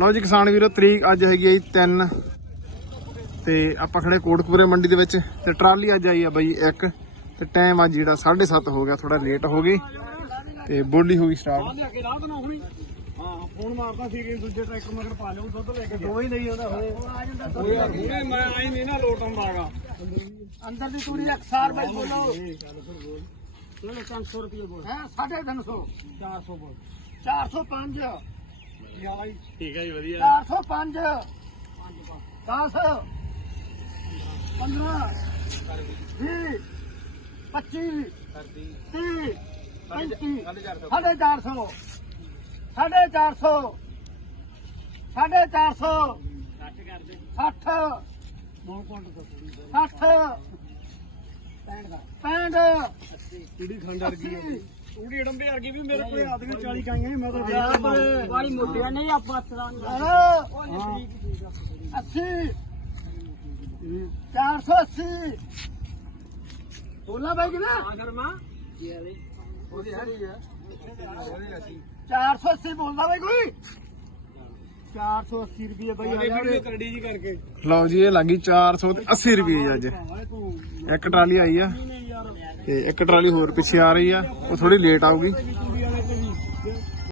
ਲਓ ਜੀ ਕਿਸਾਨ ਵੀਰੋ ਤਰੀਕ ਅੱਜ ਹੈਗੀ ਹੈ 3 ਤੇ ਆਪਾਂ ਖੜੇ ਕੋਟਕਪੂਰੇ ਮੰਡੀ ਦੇ ਵਿੱਚ ਤੇ ਟਰਾਲੀ ਅੱਜ ਆਈ ਆ ਬਾਈ ਇੱਕ। ਤੇ ਟਾਈਮ ਅੱਜ ਜਿਹੜਾ 7:30 ਹੋ ਗਿਆ ਥੋੜਾ ਲੇਟ ਹੋ ਗਈ। ਤੇ ਬੋਲੀ ਹੋ ਗਈ ਸਟਾਰਟ ਫੋਨ ਮਾਰਦਾ ਸੀ ਕਿ ਦੂਜੇ ਟਰੈਕਟਰ ਮਗਰ ਪਾ ਲਿਓ ਦੁੱਧ ਲੈ ਕੇ ਦੋ ਹੀ ਲਈ ਆਉਂਦਾ ਹੋਏ ਆ ਜਾਂਦਾ ਹੁਣੇ ਮੈਂ ਆਈ ਨਹੀਂ ਨਾ ਲੋਟ ਆਉਂਦਾਗਾ ਅੰਦਰ ਦੀ ਤੂੜੀ ਅਕਸਾਰ ਬਾਈ ਬੋਲੋ। ਚਲੋ 500 ਰੁਪਏ ਬੋਲ। ਹੈ 350 400 ਬੋਲ। 405 ਠੀਕ ਹੈ ਜੀ ਵਧੀਆ। 405 10 15 20 25 30 35 ਸਾਢੇ 400 ਸਾਢੇ 400 ਸਾਢੇ 400 60 60 65 ਕੁੜੀ ਖੰਡ ਵਰਗੀ ਕੁੜੀ ਡੰਬੇ ਵਰਗੀ ਵੀ ਮੇਰੇ ਕੋਲ ਆਦਮੀ 40 ਕਾਈਆਂ ਮੈਂ ਤਾਂ ਵਿਆਹ ਵਾਲੀ ਮੋਟੀਆਂ ਨਹੀਂ ਆਪਾਂ ਚਲਾਉਣ 80 480 ਬੋਲਾ ਬਾਈ ਕਿਨਾ ਗਰਮਾ ਉਹਦੀ ਹਰੀ ਹੈ 480 ਬੋਲਦਾ ਬਾਈ ਕੋਈ? 480 ਰੁਪਏ ਬਾਈ ਆ ਵੀਡੀਓ ਕਰੜੀ ਜੀ ਕਰਕੇ। ਲਓ ਜੀ ਇਹ ਲੱਗੀ 480 ਰੁਪਏ ਅੱਜ। ਇੱਕ ਟਰਾਲੀ ਆਈ ਆ। ਤੇ ਇੱਕ ਟਰਾਲੀ ਹੋਰ ਪਿੱਛੇ ਆ ਰਹੀ ਆ ਉਹ ਥੋੜੀ ਲੇਟ ਆਊਗੀ।